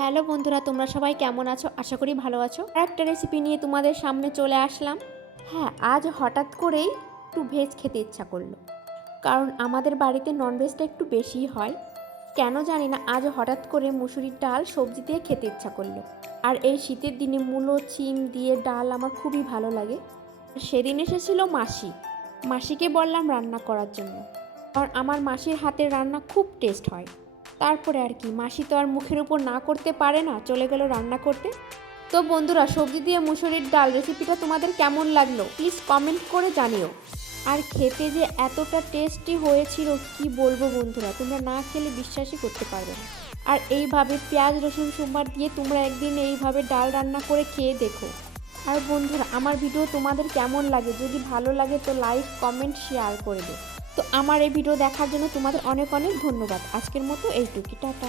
Hello বন্ধুরা, তোমরা সবাই কেমন আছো? আশা করি ভালো আছো। একটা রেসিপি নিয়ে তোমাদের সামনে চলে আসলাম। হ্যাঁ, আজ হঠাৎ করেই একটু ভেজ খেতে ইচ্ছা করলো, কারণ আমাদের বাড়িতে ননভেজটা একটু বেশিই হয়। কেন জানি না, আজ হঠাৎ করে মুসুরির ডাল সবজি দিয়ে খেতে ইচ্ছা করলো। আর এই শীতের দিনে মূলো শিম দিয়ে ডাল আমার খুবই ভালো লাগে। সেদিন এসেছিল মাসিকে বললাম রান্না করার জন্য, কারণ আমার মাসির হাতের রান্না খুব টেস্ট হয়। তারপরে আর কি, মাসি তো আর মুখের উপর না করতে পারে না, চলে গেল রান্না করতে। তো বন্ধুরা, সবজি দিয়ে মুসুরির ডাল রেসিপিটা তোমাদের কেমন লাগলো প্লিজ কমেন্ট করে জানিও। আর খেতে যে এতটা টেস্টি হয়েছিল কি বলবো বন্ধুরা, তোমরা না খেলে বিশ্বাসই করতে পারবে না। আর এইভাবে পেঁয়াজ রসুন সোমবার দিয়ে তোমরা একদিন এইভাবে ডাল রান্না করে খেয়ে দেখো। আর বন্ধুরা, আমার ভিডিও তোমাদের কেমন লাগে, যদি ভালো লাগে তো লাইক কমেন্ট শেয়ার করে দিও। তো আমার এই ভিডিও দেখার জন্য তোমাদের অনেক অনেক ধন্যবাদ। আজকের মতো এইটুকুই, টাটা।